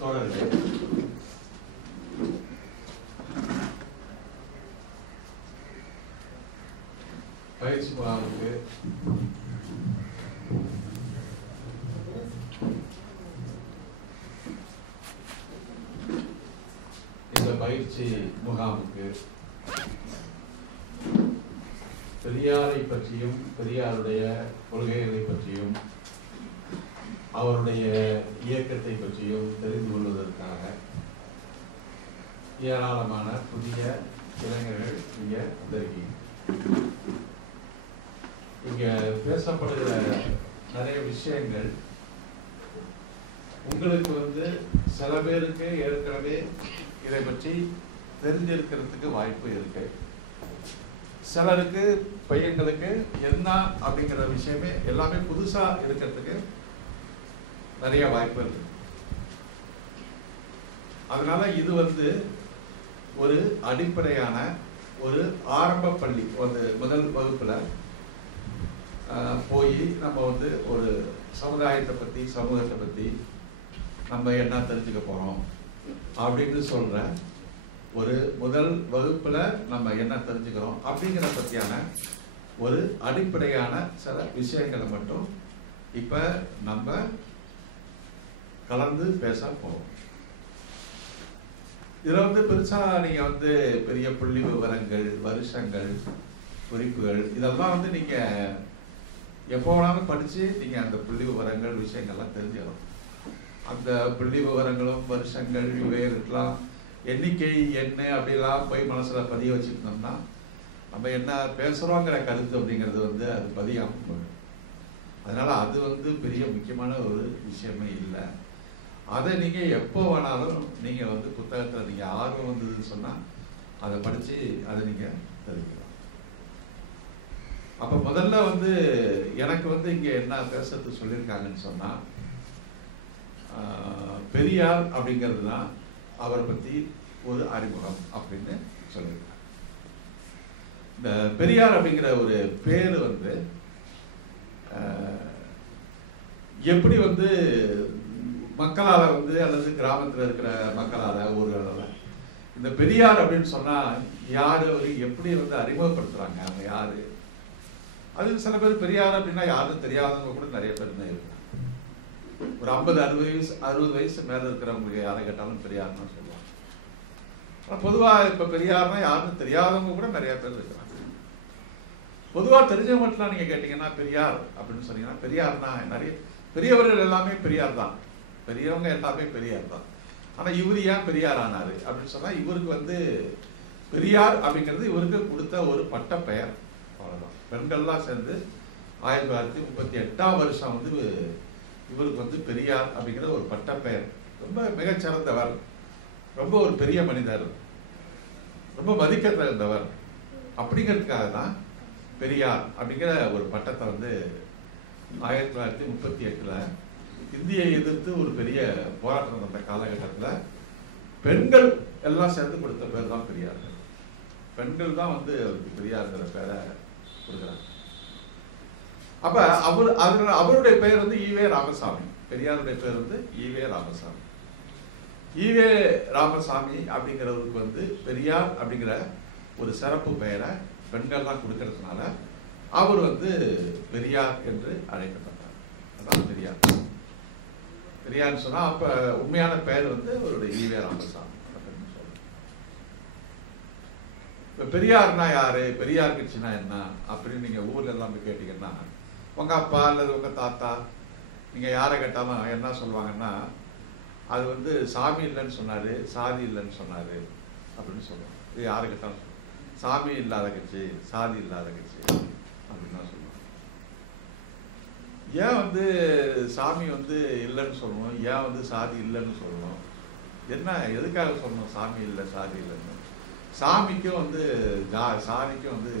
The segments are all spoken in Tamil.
தோழர்களே பயிற்சி முகாமுக்கு இந்த பயிற்சி முகாமுக்கு பெரியாரை பற்றியும் பெரியாருடைய கொள்கைகளை பற்றியும் அவருடைய இயக்கத்தை பற்றியும் தெரிந்து கொள்வதற்காக ஏராளமான புதிய இளைஞர்கள் இங்கே வந்திருக்கீங்க. இங்க பேசப்படுகிற நிறைய விஷயங்கள் உங்களுக்கு வந்து சில பேருக்கு ஏற்கனவே இதை பற்றி தெரிஞ்சிருக்கிறதுக்கு வாய்ப்பு இருக்கு. சிலருக்கு பையன்களுக்கு என்ன அப்படிங்கிற விஷயமே எல்லாமே புதுசாக இருக்கிறதுக்கு நிறைய வாய்ப்பு இருக்கு. அதனால இது வந்து ஒரு அடிப்படையான ஒரு ஆரம்ப பள்ளி ஒரு முதல் வகுப்புல போய் நம்ம வந்து ஒரு சமுதாயத்தை பத்தி சமூகத்தை பத்தி நம்ம என்ன தெரிஞ்சுக்க போறோம் அப்படின்னு சொல்ற ஒரு முதல் வகுப்புல நம்ம என்ன தெரிஞ்சுக்கிறோம் அப்படிங்கிற பத்தியான ஒரு அடிப்படையான சில விஷயங்களை மட்டும் இப்ப நம்ம கலந்து பேச போகும் இதில் வந்து பெருசாக நீங்கள் வந்து பெரிய புள்ளி விவரங்கள் வருஷங்கள் குறிப்புகள் இதெல்லாம் வந்து நீங்கள் எப்போ வேணாலும் படித்து நீங்கள் அந்த புள்ளி விவரங்கள் விஷயங்கள்லாம் தெரிஞ்சிடும் அந்த புள்ளி விவரங்களும் வருஷங்கள் இவைகளுக்கெல்லாம் எண்ணிக்கை என்ன அப்படிலாம் போய் மனசில் பதிய வச்சுருந்தோம்னா நம்ம என்ன பேசுகிறோங்கிற கருத்து அப்படிங்கிறது வந்து அது பதியாமல் போயிடும். அதனால் அது வந்து பெரிய முக்கியமான ஒரு விஷயமே இல்லை. அதை நீங்கள் எப்போ வேணாலும் நீங்கள் வந்து புத்தகத்தில் நீங்கள் ஆர்வம் வந்ததுன்னு சொன்னால் அதை படித்து அதை நீங்கள் தெரிவிக்கலாம் அப்போ முதல்ல வந்து எனக்கு வந்து இங்கே என்ன பேசுறது சொல்லியிருக்காங்கன்னு சொன்னால் பெரியார் அப்படிங்கிறது தான் அவரை பற்றி ஒரு அறிமுகம் அப்படின்னு சொல்லியிருக்காங்க. இந்த பெரியார் அப்படிங்கிற ஒரு பேர் வந்து எப்படி வந்து மக்களால் வந்து அல்லது கிராமத்தில் இருக்கிற மக்களால் ஊர்களால். இந்த பெரியார் அப்படின்னு சொன்னால் யார் அவர் எப்படி வந்து அறிமுகப்படுத்துகிறாங்க அவங்க யார்? அது சில பேர் பெரியார் அப்படின்னா யாரும் தெரியாதவங்க கூட நிறைய பேர் தான் இருக்காங்க ஒரு ஐம்பது அறுபது வயசு அறுபது வயசு மேலே இருக்கிறவங்களுக்கு யாரை கேட்டாலும் பெரியார்னு சொல்லுவாங்க. ஆனால் பொதுவாக இப்போ பெரியார்னா யாருன்னு தெரியாதவங்க கூட நிறைய பேர் இருக்கிறாங்க பொதுவாக தெரிஞ்சவங்கலாம் நீங்கள் கேட்டிங்கன்னா பெரியார் அப்படின்னு சொன்னீங்கன்னா பெரியார்னா நிறைய பெரியவர்கள் எல்லாமே பெரியார் தான். பெரியவங்க எல்லாமே பெரியார் தான். ஆனால் இவர் ஏன் பெரியார் ஆனார் அப்படின்னு சொன்னால் இவருக்கு வந்து பெரியார் அப்படிங்கிறது இவருக்கு கொடுத்த ஒரு பட்ட பெயர் அவ்வளோதான் பெண்கள்லாம் சேர்ந்து ஆயிரத்தி தொள்ளாயிரத்தி முப்பத்தி எட்டாம் வருஷம் வந்து இவருக்கு வந்து பெரியார் அப்படிங்கிற ஒரு பட்ட பெயர் ரொம்ப மிகச்சிறந்தவர். ரொம்ப ஒரு பெரிய மனிதர். ரொம்ப மதிக்க தகுந்தவர் அப்படிங்கிறதுக்காக தான் பெரியார் அப்படிங்கிற ஒரு பட்டத்தை வந்து ஆயிரத்தி தொள்ளாயிரத்தி முப்பத்தி எட்டில் இந்தியை எதிர்த்து ஒரு பெரிய போராட்டம் நடந்த காலகட்டத்தில் பெண்கள் எல்லாம் சேர்ந்து கொடுத்த பேர் தான் பெரியார் பெண்கள் தான் வந்து அவருக்கு பெரியார்ங்கிற பேரை கொடுக்குறாங்க. அப்ப அவர் அவர் அவருடைய பெயர் வந்து ஈவே ராமசாமி. பெரியாருடைய பேர் வந்து E V Ramasamy. E V Ramasamy அப்படிங்கிறவருக்கு வந்து பெரியார் அப்படிங்கிற ஒரு சிறப்பு பெயரை பெண்கள்லாம் கொடுக்கறதுனால அவர் வந்து பெரியார் என்று அழைக்கப்பட்டார். அதான் பெரியார். பெரியார்னு சொன்னா அப்ப உண்மையான பெயர் வந்து அவருடைய ஈவே ராமசாமி அப்படின்னு சொல்லுவாங்க இப்போ பெரியார்னா யாரு? பெரியார் கட்சினா என்ன? அப்படின்னு நீங்க ஊர்ல எல்லாம் போய் கேட்டீங்கன்னா உங்க அப்பா அல்லது உங்க தாத்தா நீங்க யாரை கேட்டாலும் என்ன சொல்லுவாங்கன்னா அது வந்து சாமி இல்லைன்னு சொன்னாரு சாதி இல்லைன்னு சொன்னாரு அப்படின்னு சொல்லுவாங்க. இது யாரை கேட்டாலும் சாமி இல்லாத கட்சி சாதி இல்லாத கட்சி அப்படின்னு தான் சொல்லுவாங்க. ஏன் வந்து சாமி வந்து இல்லைன்னு சொல்லணும் ஏன் வந்து சாதி இல்லைன்னு சொல்லணும் என்ன எதுக்காக சொல்லணும் சாமி இல்லை சாதி இல்லைன்னு? சாமிக்கும் வந்து ஜா சாதிக்கும் வந்து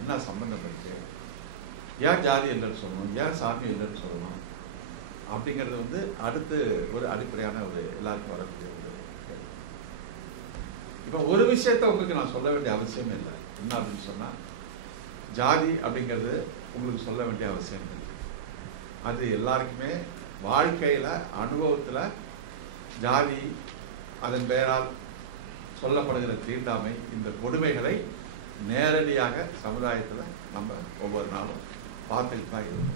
என்ன சம்பந்தம் இருக்கு? ஏன் ஜாதி இல்லைன்னு சொல்லணும் ஏன் சாமி இல்லைன்னு சொல்லணும் அப்படிங்கிறது வந்து அடுத்து ஒரு அடிப்படையான ஒரு எல்லாருக்கும் வரக்கூடிய ஒரு இப்போ ஒரு விஷயத்த உங்களுக்கு நான் சொல்ல வேண்டிய அவசியம் இல்லை. என்ன அப்படின்னு சொன்னால் ஜாதி அப்படிங்கிறது உங்களுக்கு சொல்ல வேண்டிய அவசியம் இல்லை அது எல்லாருக்குமே வாழ்க்கையில் அனுபவத்தில் ஜாதி அதன் பெயரால் சொல்லப்படுகிற தீண்டாமை இந்த கொடுமைகளை நேரடியாக சமுதாயத்தில் நம்ம ஒவ்வொரு நாளும் பார்த்துக்கிட்டு தான் இருக்கோம்.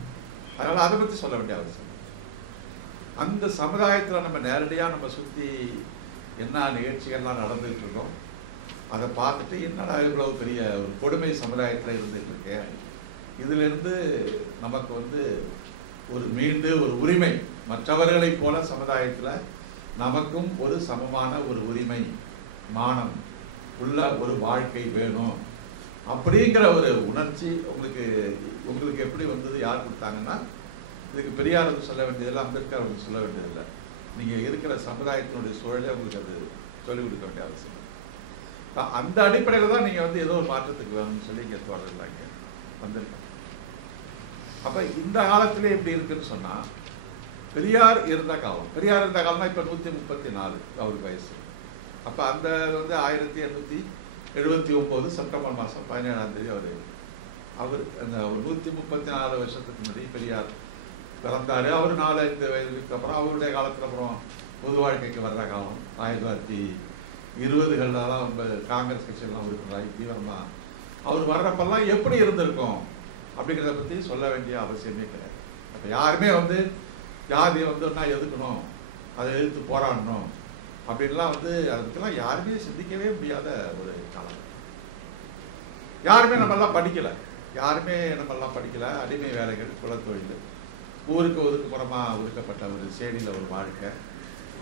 அதனால் அதை பற்றி சொல்ல வேண்டிய அவசியம் அந்த சமுதாயத்தில் நம்ம நேரடியாக நம்ம சுற்றி என்ன நிகழ்ச்சிகள்லாம் நடந்துகிட்டு இருக்கோம் அதை பார்த்துட்டு என்னடா இவ்வளோ பெரிய ஒரு கொடுமை சமுதாயத்தில் இருந்துகிட்டு இருக்கேன் இதிலிருந்து நமக்கு வந்து ஒரு மீண்டு ஒரு உரிமை. மற்றவர்களைப் போல சமுதாயத்தில் நமக்கும் ஒரு சமமான ஒரு உரிமை மானம் உள்ள ஒரு வாழ்க்கை வேணும். அப்படிங்கிற ஒரு உணர்ச்சி உங்களுக்கு உங்களுக்கு எப்படி வந்தது யார் கொடுத்தாங்கன்னா இதுக்கு பெரியார் வந்து சொல்ல வேண்டியதில்லை அம்பேத்கர் வந்து சொல்ல வேண்டியதில்லை. நீங்கள் இருக்கிற சமுதாயத்தினுடைய சூழலே உங்களுக்கு அது சொல்லிக் கொடுக்க வேண்டிய அவசியம் அந்த அடிப்படையில் தான் நீங்கள் வந்து ஏதோ ஒரு மாற்றத்துக்கு வேணும்னு சொல்லி இங்கே தொடர்லாங்க வந்திருக்கேன் அப்போ இந்த காலத்திலே எப்படி இருக்குன்னு சொன்னால் பெரியார் இருந்த காலம். பெரியார் இருந்த காலம்னா இப்போ நூற்றி முப்பத்தி நாலு அவருக்கு வயசு. அப்போ அந்த வந்து ஆயிரத்தி எண்ணூற்றி எழுபத்தி ஒம்பது செப்டம்பர் மாதம் பதினேழாம் தேதி அவர் அவர் அந்த ஒரு நூற்றி முப்பத்தி நாலு வருஷத்துக்கு முன்னாடி பெரியார் பிறந்தார். அவர் நாலஞ்சு வயதுக்கு அப்புறம் அவருடைய காலத்தில் அப்புறம் பொது வாழ்க்கைக்கு வர்ற காலம். ஆயிரத்தி தொள்ளாயிரத்தி இருபதுகளில் நம்ம காங்கிரஸ் கட்சியெல்லாம் உறுப்பினராகி தீவிரமாக அவர் வர்றப்பெல்லாம் எப்படி இருந்திருக்கும்? அப்படிங்கிறத பற்றி சொல்ல வேண்டிய அவசியமே கிடையாது. அப்போ யாருமே வந்து ஜாதியை வந்து நான் எதுக்கணும்? அதை எதிர்த்து போராடணும். அப்படின்லாம் வந்து அதுக்கெல்லாம் யாருமே சிந்திக்கவே முடியாத ஒரு காலம். யாருமே நம்மெல்லாம் படிக்கலை. யாருமே நம்மெல்லாம் படிக்கலை. அடிமை வேலைகள் குலத்தொழில் ஊருக்கு ஒதுக்குப்புறமா ஒதுக்கப்பட்ட ஒரு சேனியில் ஒரு வாழ்க்கை.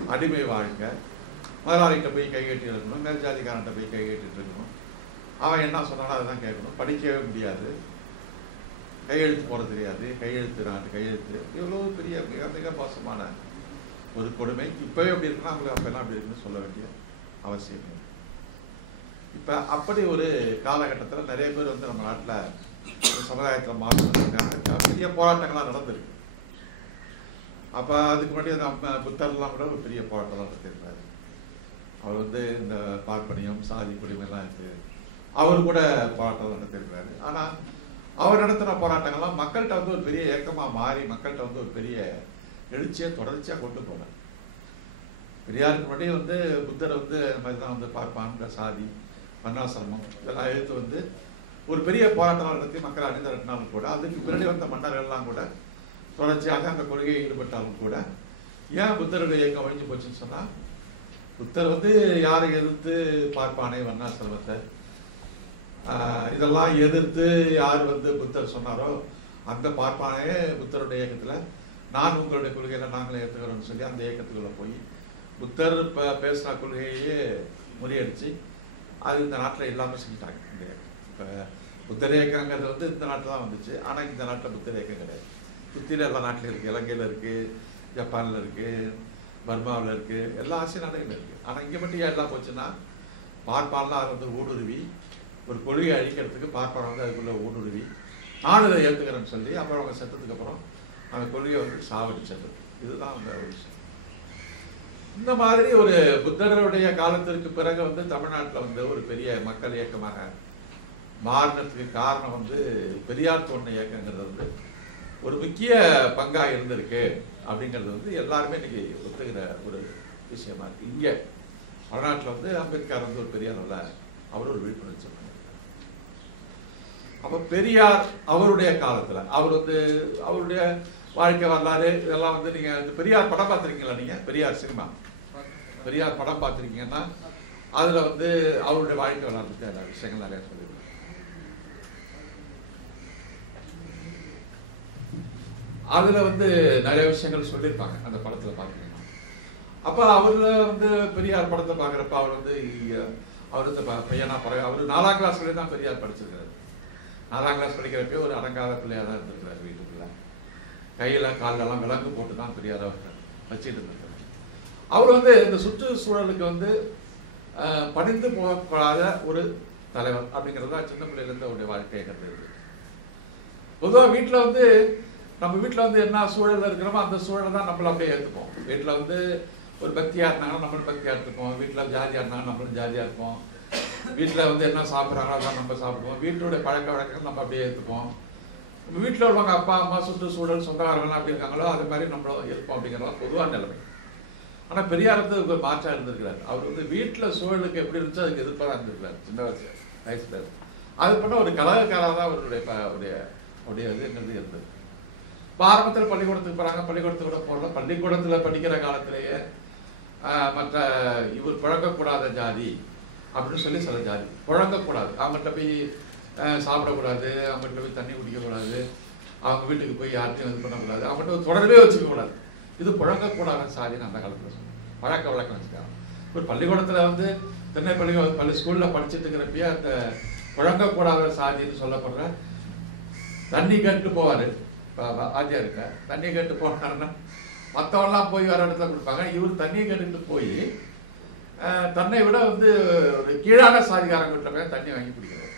அடிமை வாழ்க்கை. முதலாளிகிட்ட போய் கைகட்டி இருக்கணும். மேல்ஜாதிக்காரன்ட்ட போய் கைகட்டிட்டு இருக்கணும். அவன் என்ன சொன்னாலும் அதை தான் கேட்கணும். படிக்கவே முடியாது. கையெழுத்து போட தெரியாது. கையெழுத்து நாட்டு கையெழுத்து. எவ்வளோ பெரிய மிக மிக மோசமான ஒரு கொடுமை. இப்போவே அப்படி இருக்குன்னா அவங்களுக்கு அப்போல்லாம் அப்படி இருக்குன்னு சொல்ல வேண்டிய அவசியம் இப்ப இப்போ அப்படி ஒரு காலகட்டத்தில் நிறைய பேர் வந்து நம்ம நாட்டில் சமுதாயத்தில் மாற்றம் பெரிய போராட்டங்கள்லாம் நடந்திருக்கு. அப்போ அதுக்கு முன்னாடி நம்ம புத்தர்லாம் கூட ஒரு பெரிய போராட்டம்லாம் நடத்திருந்தாரு அவர் வந்து இந்த பார்ப்பனியம் சாதி குடிமைலாம் இருக்கு. அவர் கூட போராட்டம் நடத்திருக்கிறாரு ஆனால் அவர் நடத்தின போராட்டங்கள்லாம் மக்கள்கிட்ட வந்து ஒரு பெரிய இயக்கமாக மாறி மக்கள்கிட்ட வந்து ஒரு பெரிய எழுச்சியை தொடர்ச்சியாக கொண்டு போனார். பெரியாருக்கு முன்னாடி வந்து புத்தரை வந்து இந்த மாதிரி தான் வந்து பார்ப்பான் சாதி வர்ணாசிரமம் இதெல்லாம் எழுத்து வந்து ஒரு பெரிய போராட்டம் நடத்தி மக்கள் அணிந்திரட்டினாலும் கூட அதுக்கு பின்னாடி வந்த மன்னர்கள்லாம் கூட தொடர்ச்சியாக அந்த கொள்கையை ஈடுபட்டாலும் கூட ஏன் புத்தருடைய இயக்கம் ஒழிஞ்சு போச்சுன்னு சொன்னால் புத்தர் வந்து யாரை எதிர்த்து பார்ப்பானே வர்ணாசிரமத்தை இதெல்லாம் எதிர்த்து யார் வந்து புத்தர் சொன்னாரோ அந்த பார்ப்பானே புத்தருடைய இயக்கத்தில் நான் உங்களுடைய கொள்கையில நாங்களே ஏற்றுக்கிறோம்னு சொல்லி அந்த இயக்கத்துக்குள்ளே போய் புத்தர் இப்போ பேசின கொள்கையே முறியடிச்சு அது இந்த நாட்டில் இல்லாமல் செஞ்சுட்டாங்க இந்த இயக்கம். இப்போ புத்தர் இயக்கங்கிறது வந்து இந்த நாட்டில் தான் வந்துச்சு ஆனால் இந்த நாட்டில் புத்தர் இயக்கம் கிடையாது. புத்தியில் எல்லா நாட்டிலும் இருக்குது இலங்கையில் இருக்குது ஜப்பானில் இருக்குது பர்மாவில் இருக்குது எல்லா ஆசிய நாடுகளும் இருக்குது ஆனால் இங்கே மட்டும் ஏன் எல்லாம் போச்சுன்னா பார்ப்பாலாம் அதை வந்து ஊடுருவி ஒரு கொள்கையை அழிக்கிறதுக்கு பார்ப்பான் வந்து அதுக்குள்ளே ஊடுருவி நானும் இதை ஏற்றுக்கிறேன்னு சொல்லி அப்புறம் அவங்க செத்ததுக்கு அப்புறம் அந்த கொள்கையை வந்து சாவடிச்சது இதுதான் அந்த ஒரு விஷயம். இந்த மாதிரி ஒரு புத்தருடைய காலத்திற்கு பிறகு வந்து தமிழ்நாட்டில் வந்து ஒரு பெரிய மக்கள் இயக்கமாக மாறினதுக்கு காரணம் வந்து பெரியார் தோன்ற இயக்கங்கிறது வந்து ஒரு முக்கிய பங்காக இருந்திருக்கு அப்படிங்கிறது வந்து எல்லாருமே இன்னைக்கு ஒத்துக்கிற ஒரு விஷயமா இருக்கு. இங்கே வடநாட்டில் வந்து அம்பேத்கர் வந்து ஒரு பெரிய நல்ல அவர் ஒரு விழிப்புணர்ச்சி சொன்னாங்க அப்போ பெரியார் அவருடைய காலத்துல அவர் வந்து அவருடைய வாழ்க்கை வரலாறு இதெல்லாம் வந்து நீங்க இந்த பெரியார் படம் பார்த்துருக்கீங்களா நீங்க? பெரியார் சினிமா. பெரியார் படம் பார்த்துருக்கீங்கன்னா அதுல வந்து அவருடைய வாழ்க்கை வரலாறு தேவை விஷயங்கள் நிறையா சொல்லியிருக்காங்க. அதுல வந்து நிறைய விஷயங்கள் சொல்லியிருப்பாங்க அந்த படத்துல பார்த்தீங்கன்னா அப்ப அவரில் வந்து பெரியார் படத்தை பார்க்குறப்ப அவர் வந்து அவர் வந்து பையனாக பையனா பறவை அவர் நாலாம் கிளாஸ்லேயே தான் பெரியார் படிச்சிருக்காரு. நாலாம் கிளாஸ் படிக்கிறப்பே ஒரு அடங்காத பிள்ளையாக தான் இருந்திருக்காரு வீட்டுக்குள்ள. கையில் காலெல்லாம் விலங்கு போட்டு தான் தெரியாத வச்சுட்டு இருந்திருக்காரு அவர் வந்து இந்த சுற்றுச்சூழலுக்கு வந்து பணிந்து போகக்கூடாத ஒரு தலைவர் அப்படிங்கிறது தான் சின்ன பிள்ளையிலேருந்து அவருடைய வாழ்க்கையை கருது பொதுவாக வீட்டில் வந்து நம்ம வீட்டில் வந்து என்ன சூழலில் இருக்கிறோமோ அந்த சூழலை தான் நம்மள அப்படியே ஏற்றுப்போம் வீட்டில் வந்து ஒரு பக்தியாக இருந்தாங்கன்னா நம்மளும் பக்தியாக இருப்போம் வீட்டில் ஜாதியாக இருந்தாலும் நம்மளும் ஜாதியாக இருப்போம். வீட்டில் வந்து என்ன சாப்பிட்றாங்களோ அதான் நம்ம சாப்பிடுவோம். வீட்டோடைய பழக்க வழக்கங்கள் நம்ம அப்படியே ஏற்றுப்போம் வீட்டில் உள்ளவங்க அப்பா அம்மா சுற்றுச்சூழல் சொந்தக்காரங்களாம் அப்படி இருக்காங்களோ அது மாதிரி நம்மளும் இருப்போம் அப்படிங்கிறது பொதுவான நிலைமை. ஆனால் பெரியார் வந்து ஒரு மாற்றம் இருந்திருக்கிறார் அவர் வந்து வீட்டில் சூழலுக்கு எப்படி இருந்துச்சோ அதுக்கு எதிர்ப்பாக தான் இருந்திருக்கிறார். சின்ன வயசு வயசுல அது பண்ண ஒரு கலகக்காராக தான் அவருடைய ப- அவருடைய அவருடைய என்னது இருந்தது. ஆரம்பத்தில் பள்ளிக்கூடத்துக்கு போகிறாங்க பள்ளிக்கூடத்துக்கு கூட போகல. பள்ளிக்கூடத்தில் படிக்கிற காலத்திலேயே மற்ற இவர் பழக்கக்கூடாத ஜாதி அப்படின்னு சொல்லி சில ஜாதி. புழங்கக்கூடாது. அவங்ககிட்ட போய் சாப்பிடக்கூடாது. அவங்ககிட்ட போய் தண்ணி குடிக்கக்கூடாது. அவங்க வீட்டுக்கு போய் யார்ட்டையும் இது பண்ணக்கூடாது. அவங்ககிட்ட ஒரு தொடர்பே வச்சுக்கக்கூடாது. இது புழங்கக்கூடாத சாதின்னு அந்த காலத்தில் சொன்னாங்க பழக்க வழக்கம் வச்சுக்காங்க ஒரு பள்ளிக்கூடத்தில் வந்து தென்னை பள்ளி பள்ளி ஸ்கூலில் படிச்சுட்டு இருக்கிறப்பயே அந்த புழங்கக்கூடாத சாதின்னு சொல்லப்படுற தண்ணி கட்டு போவார். ஆச்சியார்கிட்ட தண்ணி கேட்டு போனாருன்னா மற்றவெல்லாம் போய் வர இடத்துல கொடுப்பாங்க. இவர் தண்ணியை கேட்டுட்டு போய் தன்னை விட வந்து ஒரு கீழான சாதிகாரங்கிட்ட போய் தண்ணி வாங்கி குடிக்கிறார்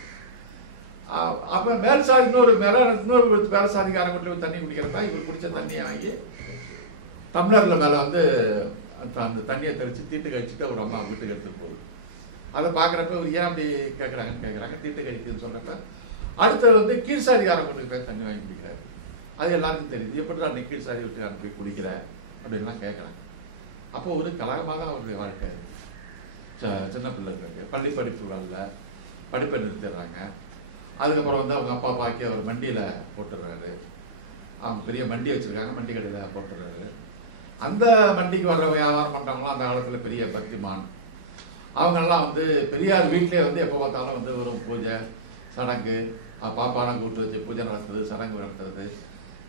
அப்போ மேல் சாதி இன்னொரு மேல இன்னொரு மேல் சாதிகாரங்கிட்ட தண்ணி குடிக்கிறப்ப இவர் குடிச்ச தண்ணியை வாங்கி தமிழரில் மேலே வந்து அந்த அந்த தண்ணியை தெளித்து தீட்டு கழிச்சுட்டு அவர் அம்மா வீட்டுக்கு எடுத்துகிட்டு போகுது. அதை பார்க்குறப்ப இவர் ஏன் அப்படி கேட்குறாங்கன்னு கேட்குறாங்க தீட்டு கழிக்குதுன்னு சொல்கிறப்ப அடுத்தது வந்து கீழ்சாதிகாரன் கொண்டு போய் தண்ணி வாங்கி குடிக்கிறாரு. அது எல்லாருக்கும் தெரியுது. எப்படி தான் கீழ் கீழ்சாதி வீட்டுக்காரன் அனுப்பி குடிக்கிற அப்படின்லாம் கேட்குறாங்க அப்போ ஒரு கலகமாக தான் அவருடைய வாழ்க்கை. சின்ன பிள்ளைங்களுக்கு பள்ளி படிப்பு வரல படிப்பை நிறுத்திடுறாங்க. அதுக்கப்புறம் வந்து அவங்க அப்பா பாக்கி அவர் மண்டியில் போட்டுடுறாரு அவங்க பெரிய மண்டி வச்சுருக்காங்க மண்டி கடையில் போட்டுடுறாரு அந்த மண்டிக்கு வர்ற வியாபாரம் பண்ணுறவங்களாம் அந்த காலத்தில் பெரிய பக்திமான். அவங்கெல்லாம் வந்து பெரியார் வீட்டிலே வந்து எப்போ பார்த்தாலும் வந்து ஒரு பூஜை சடங்கு பாப்பாலாம் கூட்டு வச்சு பூஜை நடத்துறது சடங்கு நடத்துறது.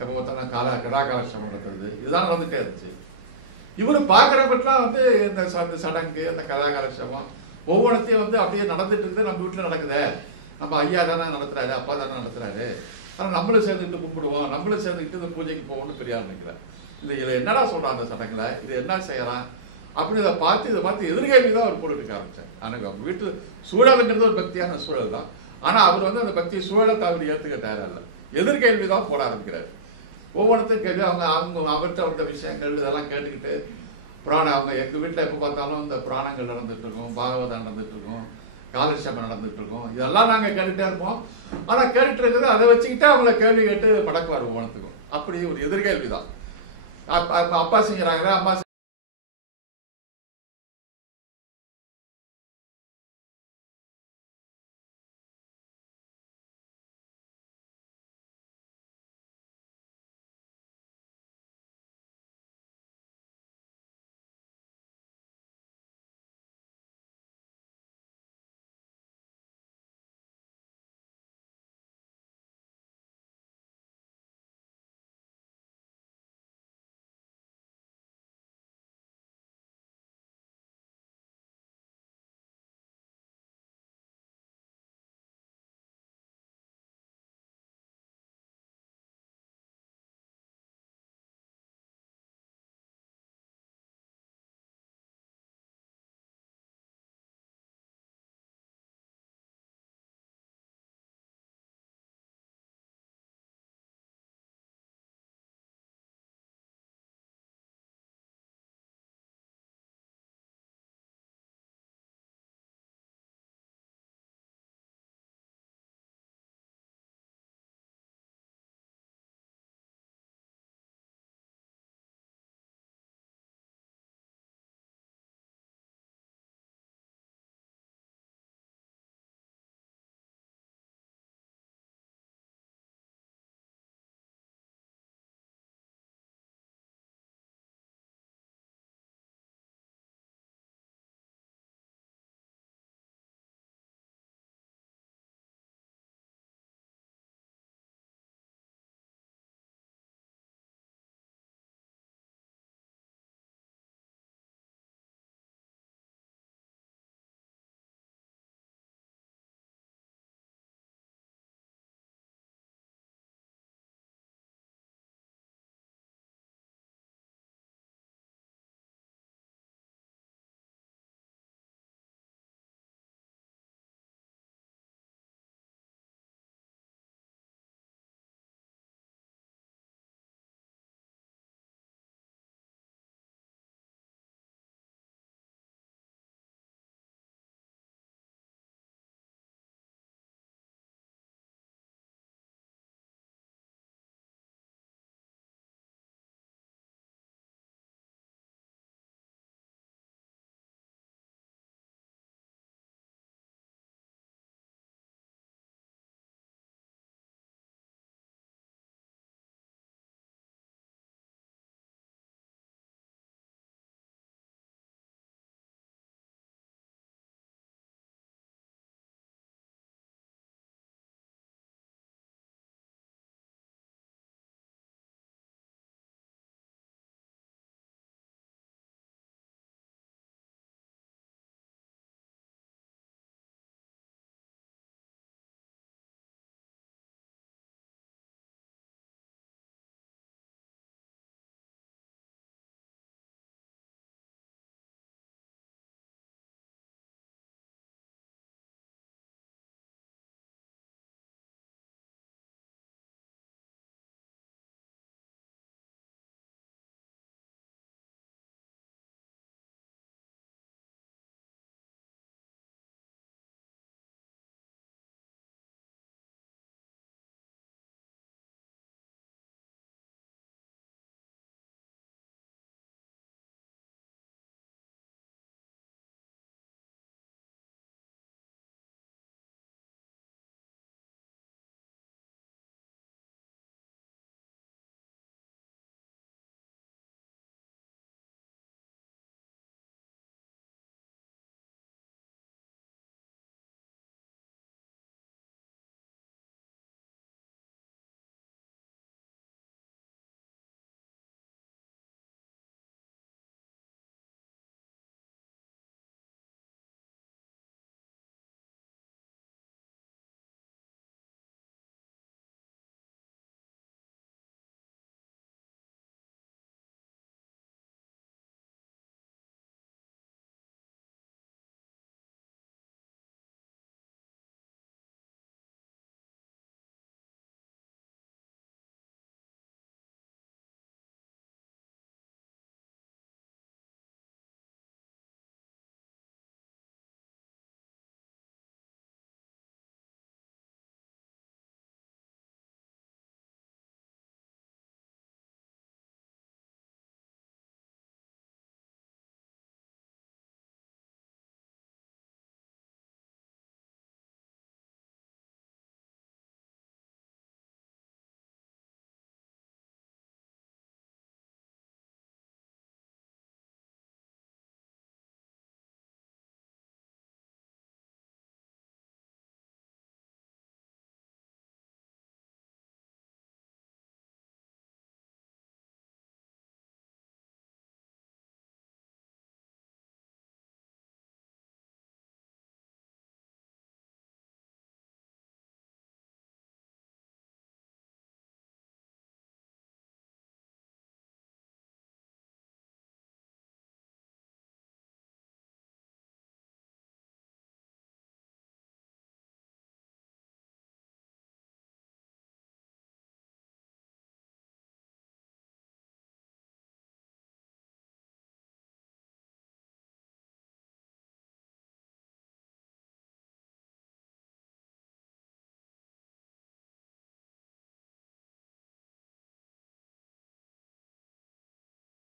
எப்போ பார்த்தாலும் கால கிடாகலட்சம் நடத்துறது. இதுதான் நடந்துகிட்டே இருந்துச்சு. இவர் பார்க்குறப்பெல்லாம் வந்து இந்த அந்த இந்த சடங்கு அந்த கலா ஒவ்வொன்றத்தையும் வந்து அப்படியே நடந்துட்டு இருக்குது நம்ம வீட்டில் நடக்குது. நம்ம ஐயா தானே நடத்துறாரு அப்பா தானே நடத்துறாரு. ஆனால் நம்மளும் சேர்ந்துக்கிட்டு கும்பிடுவோம் நம்மளும் சேர்ந்துக்கிட்டு இந்த பூஜைக்கு போவோம்னு பெரியார் நினைக்கிறார். இல்லை இதில் என்னடா சொல்கிறான் அந்த சடங்கில்? இது என்ன செய்யறான்? அப்படின்னு இதை பார்த்து இதை பார்த்து எதிர்கேள்வி தான் அவர் போட்டுக்க ஆரம்பிச்சார் ஆனால் அவங்க வீட்டு சூழலுங்கிறது ஒரு பக்தியான சூழல் தான். ஆனால் அவர் வந்து அந்த பக்தி சூழலை அவர் ஏற்றுக்க தயாரா இல்லை. எதிர்கேள்வி தான் போட ஆரம்பிக்கிறார். ஒவ்வொருத்தரும் கேள்வி அவங்க அவங்க அவர்கிட்ட அவர்கிட்ட விஷயங்கள் இதெல்லாம் கேட்டுக்கிட்டு புராணம் அவங்க எங்கள் வீட்டில் எப்போ பார்த்தாலும் இந்த புராணங்கள் நடந்துட்டு பாகவதம் நடந்துட்டு காலட்சேபம் நடந்துட்டு இதெல்லாம் நாங்கள் கேட்டுகிட்டே இருப்போம். ஆனால் கேட்டுட்டு இருக்கிறது அதை வச்சுக்கிட்டு அவங்கள கேள்வி கேட்டு படக்குவார் ஒவ்வொன்றுத்துக்கும் அப்படி ஒரு எதிர்கேள்வி தான் அப்பா அப்பா செஞ்சுறாங்களே அம்மா